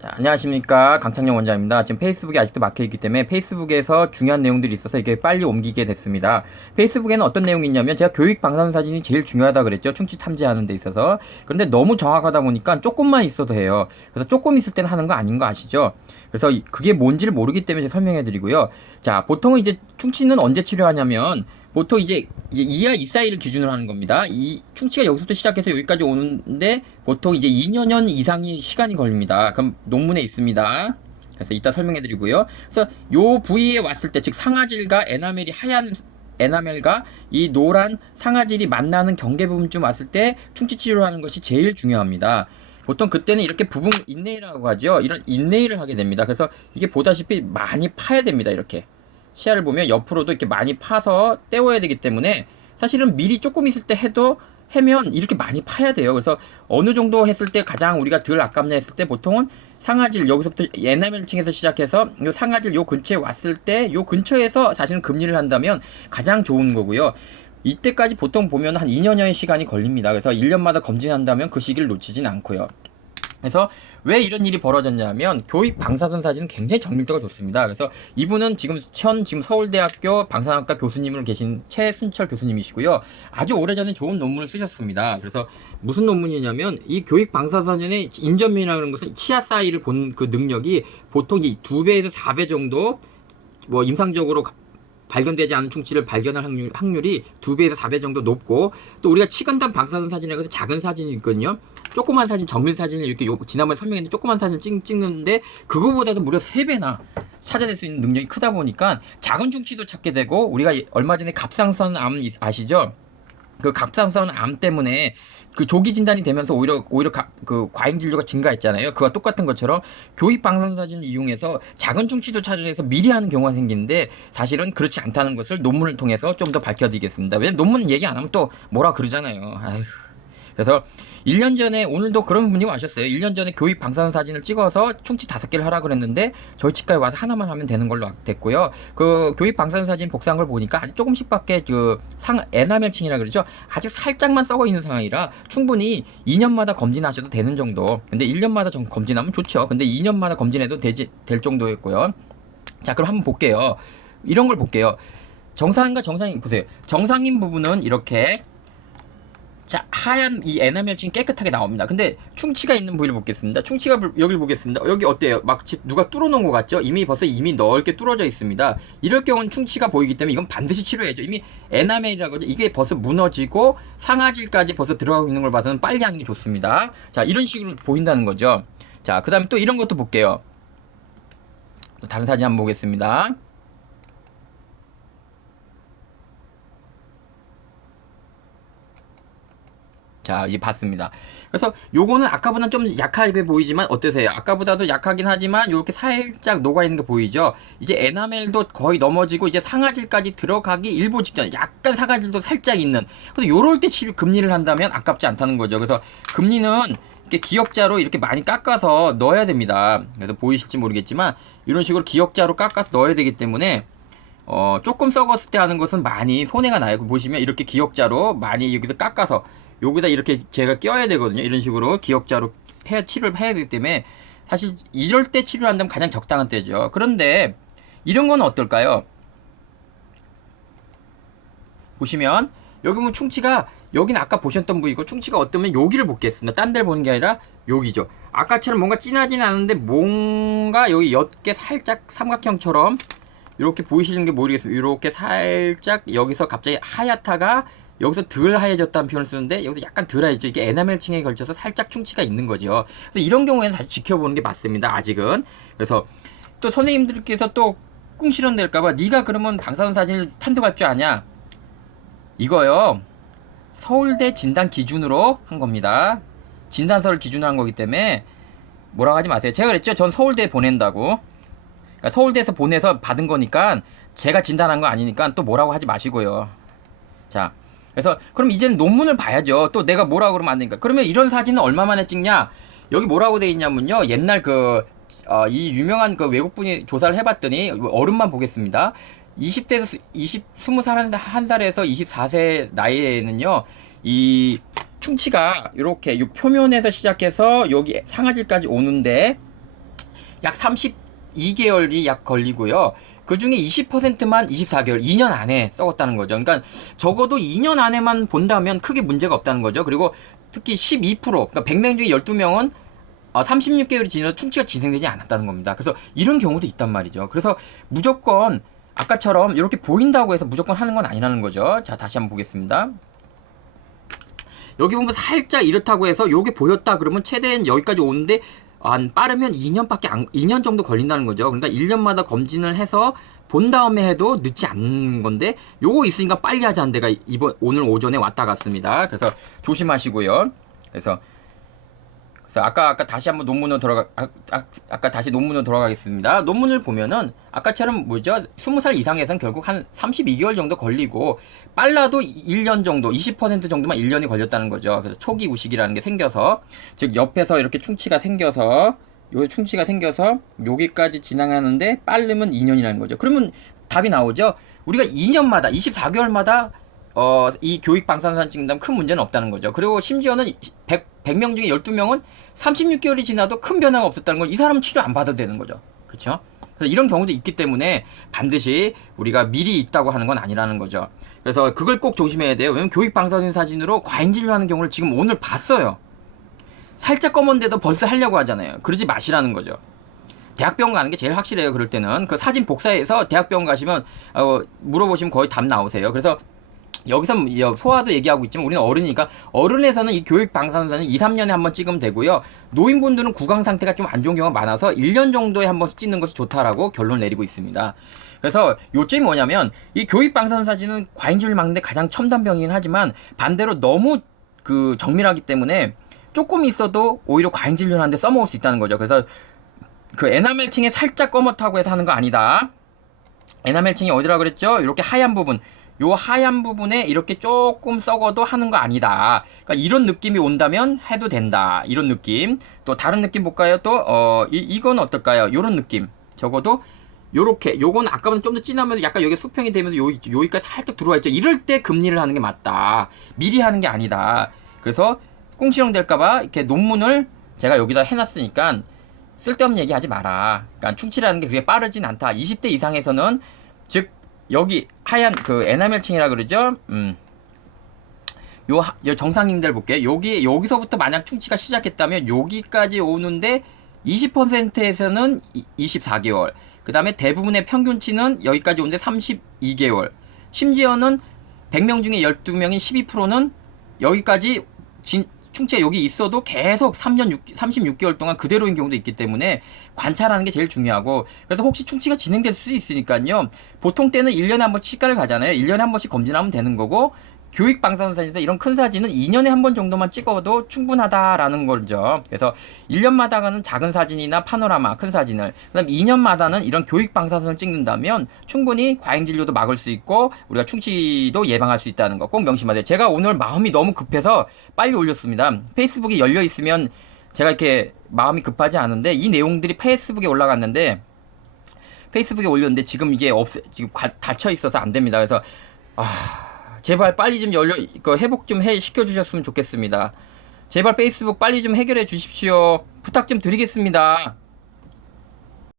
자, 안녕하십니까, 강창영 원장입니다. 지금 페이스북에 아직도 막혀있기 때문에 페이스북에서 중요한 내용들이 있어서 이게 빨리 옮기게 됐습니다. 페이스북에는 어떤 내용이 있냐면 제가 교육 방송사진이 제일 중요하다 그랬죠. 충치 탐지하는 데 있어서. 그런데 너무 정확하다 보니까 조금만 있어도 해요. 그래서 조금 있을 때는 하는 거 아닌 거 아시죠? 그래서 그게 뭔지를 모르기 때문에 제가 설명해 드리고요. 자, 보통은 이제 충치는 언제 치료하냐면 보통 이제 2와 2 사이를 기준으로 하는 겁니다. 이 충치가 여기서부터 시작해서 여기까지 오는데 보통 이제 2년 이상이 시간이 걸립니다. 그럼 논문에 있습니다. 그래서 이따 설명해 드리고요. 그래서 요 부위에 왔을 때, 즉 상아질과 에나멜이 하얀 에나멜과 이 노란 상아질이 만나는 경계 부분쯤 왔을 때 충치 치료를 하는 것이 제일 중요합니다. 보통 그때는 이렇게 부분 인레이라고 하죠. 이런 인레이를 하게 됩니다. 그래서 이게 보다시피 많이 파야 됩니다. 이렇게. 시야를 보면 옆으로도 이렇게 많이 파서 떼워야 되기 때문에 사실은 미리 조금 있을 때 해면 이렇게 많이 파야 돼요. 그래서 어느 정도 했을 때 가장 우리가 덜 아깝냐 했을 때 보통은 상아질 여기서부터 에나멜층에서 시작해서 요 상아질 요 근처에 왔을 때 요 근처에서 사실은 금리를 한다면 가장 좋은 거고요. 이때까지 보통 보면 한 2년여의 시간이 걸립니다. 그래서 1년마다 검진한다면 그 시기를 놓치진 않고요. 그래서 왜 이런 일이 벌어졌냐면 교육 방사선 사진은 굉장히 정밀도가 좋습니다. 그래서 이분은 지금 서울대학교 방사학과 교수님으로 계신 최순철 교수님이시고요. 아주 오래전에 좋은 논문을 쓰셨습니다. 그래서 무슨 논문이냐면 이 교육 방사선의 인전면이라는 것은 치아 사이를 본 그 능력이 보통 이 2배에서 4배 정도 뭐 임상적으로 발견되지 않은 충치를 발견할 확률이 2배에서 4배 정도 높고, 또 우리가 치근단 방사선 사진이라고 해서 작은 사진이 있거든요. 조그만 사진, 정밀 사진을 이렇게 지난번에 설명했는데 조그만 사진 찍는데 그거보다도 무려 3배나 찾아낼 수 있는 능력이 크다 보니까 작은 충치도 찾게 되고, 우리가 얼마 전에 갑상선 암 아시죠? 그 갑상선 암 때문에 그 조기 진단이 되면서 오히려 그 과잉 진료가 증가했잖아요. 그와 똑같은 것처럼 교육 방사선 사진을 이용해서 작은 충치도 찾아내서 미리 하는 경우가 생기는데 사실은 그렇지 않다는 것을 논문을 통해서 좀 더 밝혀드리겠습니다. 왜냐면 논문 얘기 안 하면 또 뭐라 그러잖아요. 아휴. 그래서 1년 전에, 오늘도 그런 분이 와셨어요. 1년 전에 교육 방사선 사진을 찍어서 충치 5개를 하라 그랬는데 저희 치과에 와서 하나만 하면 되는 걸로 됐고요. 그 교육 방사선 사진 복사한 걸 보니까 아주 조금씩밖에 에나멜층이라 그러죠. 아주 살짝만 썩어 있는 상황이라 충분히 2년마다 검진하셔도 되는 정도. 근데 1년마다 검진하면 좋죠. 근데 2년마다 검진해도 될 정도였고요. 자, 그럼 한번 볼게요. 이런 걸 볼게요. 정상인과 정상인 보세요. 정상인 부분은 이렇게, 자, 하얀 이 에나멜층이 깨끗하게 나옵니다. 근데 충치가 있는 부위를 보겠습니다. 충치가 여기를 보겠습니다. 여기 어때요? 막 누가 뚫어놓은 것 같죠? 이미 넓게 뚫어져 있습니다. 이럴 경우는 충치가 보이기 때문에 이건 반드시 치료해야죠. 이미 에나멜이라고 하죠. 이게 벌써 무너지고 상아질까지 벌써 들어가고 있는 걸 봐서는 빨리 하는 게 좋습니다. 자, 이런 식으로 보인다는 거죠. 자, 그 다음에 또 이런 것도 볼게요. 또 다른 사진 한번 보겠습니다. 자, 이제 봤습니다. 그래서 요거는 아까보다는 좀 약하게 보이지만 어떠세요? 아까보다도 약하긴 하지만 이렇게 살짝 녹아있는 게 보이죠? 이제 에나멜도 거의 넘어지고 이제 상아질까지 들어가기 일보 직전, 약간 상아질도 살짝 있는. 그래서 요럴 때 금리를 한다면 아깝지 않다는 거죠. 그래서 금리는 이렇게 기역자로 이렇게 많이 깎아서 넣어야 됩니다. 그래서 보이실지 모르겠지만 이런 식으로 기역자로 깎아서 넣어야 되기 때문에 조금 썩었을 때 하는 것은 많이 손해가 나요. 보시면 이렇게 기역자로 많이 여기서 깎아서 여기다 이렇게 제가 껴야 되거든요. 이런 식으로 기역자로 치료를 해야 되기 때문에 사실 이럴 때 치료를 한다면 가장 적당한 때죠. 그런데 이런 건 어떨까요? 보시면 여기 보면 충치가, 여기는 아까 보셨던 부위고 충치가 어떠면 여기를 보겠습니다. 딴 데를 보는 게 아니라 여기죠. 아까처럼 뭔가 진하진 않은데 뭔가 여기 옅게 살짝 삼각형처럼 이렇게 보이시는 게 모르겠어요. 이렇게 살짝 여기서 갑자기 하얗다가 여기서 덜 하얘졌다는 표현을 쓰는데 여기서 약간 덜 하얘졌죠. 이게 에나멜층에 걸쳐서 살짝 충치가 있는 거죠. 그래서 이런 경우에는 다시 지켜보는 게 맞습니다. 아직은. 그래서 또 선생님들께서 또 꿍시런 될까봐 네가 그러면 방사선 사진을 판독할 줄 아냐? 이거요. 서울대 진단 기준으로 한 겁니다. 진단서를 기준으로 한 거기 때문에 뭐라고 하지 마세요. 제가 그랬죠. 전 서울대에 보낸다고. 그러니까 서울대에서 보내서 받은 거니까 제가 진단한 거 아니니까 또 뭐라고 하지 마시고요. 자, 그래서 그럼 이제는 논문을 봐야죠. 또 내가 뭐라고 그러면 안 되니까. 그러면 이런 사진은 얼마 만에 찍냐? 여기 뭐라고 돼 있냐면요. 옛날 이 유명한 그 외국분이 조사를 해봤더니 어른만 보겠습니다. 20대에서 21살에서 24세 나이에는요, 이 충치가 이렇게 이 표면에서 시작해서 여기 상아질까지 오는데 약 32개월이 약 걸리고요. 그 중에 20%만 24개월, 2년 안에 썩었다는 거죠. 그러니까 적어도 2년 안에만 본다면 크게 문제가 없다는 거죠. 그리고 특히 12%, 그러니까 100명 중에 12명은 36개월이 지나도 충치가 진행되지 않았다는 겁니다. 그래서 이런 경우도 있단 말이죠. 그래서 무조건 아까처럼 이렇게 보인다고 해서 무조건 하는 건 아니라는 거죠. 자, 다시 한번 보겠습니다. 여기 보면 살짝 이렇다고 해서 이게 보였다 그러면 최대한 여기까지 오는데 안 빠르면 2년 정도 걸린다는 거죠. 그러니까 1년마다 검진을 해서 본 다음에 해도 늦지 않는 건데 요거 있으니까 빨리 하자는 데가 오늘 오전에 왔다 갔습니다. 그래서 조심하시고요. 그래서 아까 다시 한번 논문으로 아까 다시 논문으로 돌아가겠습니다. 논문을 보면은 아까처럼 뭐죠? 20살 이상에선 결국 한 32개월 정도 걸리고 빨라도 1년 정도, 20% 정도만 1년이 걸렸다는 거죠. 그래서 초기 우식이라는 게 생겨서, 즉 옆에서 이렇게 충치가 생겨서 여기까지 진행하는데 빠르면 2년이라는 거죠. 그러면 답이 나오죠. 우리가 2년마다 24개월마다 이 교육 방사선 찍는다면 큰 문제는 없다는 거죠. 그리고 심지어는 100명 중에 12명은 36개월이 지나도 큰 변화가 없었다는 건 이 사람은 치료 안 받아도 되는 거죠. 그렇죠? 그래서 이런 경우도 있기 때문에 반드시 우리가 미리 있다고 하는 건 아니라는 거죠. 그래서 그걸 꼭 조심해야 돼요. 왜냐면 교육 방사선 사진으로 과잉 진료하는 경우를 지금 오늘 봤어요. 살짝 검은데도 벌써 하려고 하잖아요. 그러지 마시라는 거죠. 대학병원 가는 게 제일 확실해요. 그럴 때는 그 사진 복사해서 대학병원 가시면 물어보시면 거의 답 나오세요. 그래서 여기서 소아도 얘기하고 있지만 우리는 어른이니까 어른에서는 이 교육 방사선은 2, 3년에 한번 찍으면 되고요. 노인분들은 구강 상태가 좀 안 좋은 경우가 많아서 1년 정도에 한 번씩 찍는 것이 좋다라고 결론을 내리고 있습니다. 그래서 요점이 뭐냐면 이 교육 방사선 사진은 과잉진료를 막는데 가장 첨단병이긴 하지만 반대로 너무 정밀하기 때문에 조금 있어도 오히려 과잉진료를 하는데 써먹을 수 있다는 거죠. 그래서 그 에나멜층에 살짝 검었다고 해서 하는 거 아니다. 에나멜층이 어디라 그랬죠? 이렇게 하얀 부분, 요 하얀 부분에 이렇게 조금 썩어도 하는 거 아니다. 그러니까 이런 느낌이 온다면 해도 된다. 이런 느낌. 또 다른 느낌 볼까요? 또 이건 어떨까요? 요런 느낌. 적어도 요렇게, 요건 아까보다 좀 더 진하면 약간 여기 수평이 되면서 여기까지 살짝 들어와 있죠. 이럴 때 금리를 하는 게 맞다. 미리 하는 게 아니다. 그래서 꽁시렁 될까봐 이렇게 논문을 제가 여기다 해놨으니까 쓸데없는 얘기 하지 마라. 그러니까 충치라는 게 그게 빠르진 않다. 20대 이상에서는, 즉 여기 하얀 에나멜층이라 그러죠. 요 정상인들 볼게요. 여기서부터 만약 충치가 시작했다면 여기까지 오는데 20%에서는 24개월. 그 다음에 대부분의 평균치는 여기까지 오는데 32개월. 심지어는 100명 중에 12명인 12%는 여기까지 충치가 여기 있어도 계속 36개월 동안 그대로인 경우도 있기 때문에 관찰하는 게 제일 중요하고, 그래서 혹시 충치가 진행될 수 있으니까요. 보통 때는 1년에 한 번씩 치과를 가잖아요. 1년에 한 번씩 검진하면 되는 거고, 교육 방사선 사진에서 이런 큰 사진은 2년에 한 번 정도만 찍어도 충분하다라는 거죠. 그래서 1년마다는 작은 사진이나 파노라마 큰 사진을, 그다음 2년마다는 이런 교육 방사선을 찍는다면 충분히 과잉 진료도 막을 수 있고 우리가 충치도 예방할 수 있다는 거 꼭 명심하세요. 제가 오늘 마음이 너무 급해서 빨리 올렸습니다. 페이스북이 열려 있으면 제가 이렇게 마음이 급하지 않은데 이 내용들이 페이스북에 올라갔는데, 페이스북에 올렸는데 지금 이게 지금 닫혀 있어서 안 됩니다. 그래서 제발 빨리 좀 회복 좀 시켜주셨으면 좋겠습니다. 제발 페이스북 빨리 좀 해결해 주십시오. 부탁 좀 드리겠습니다.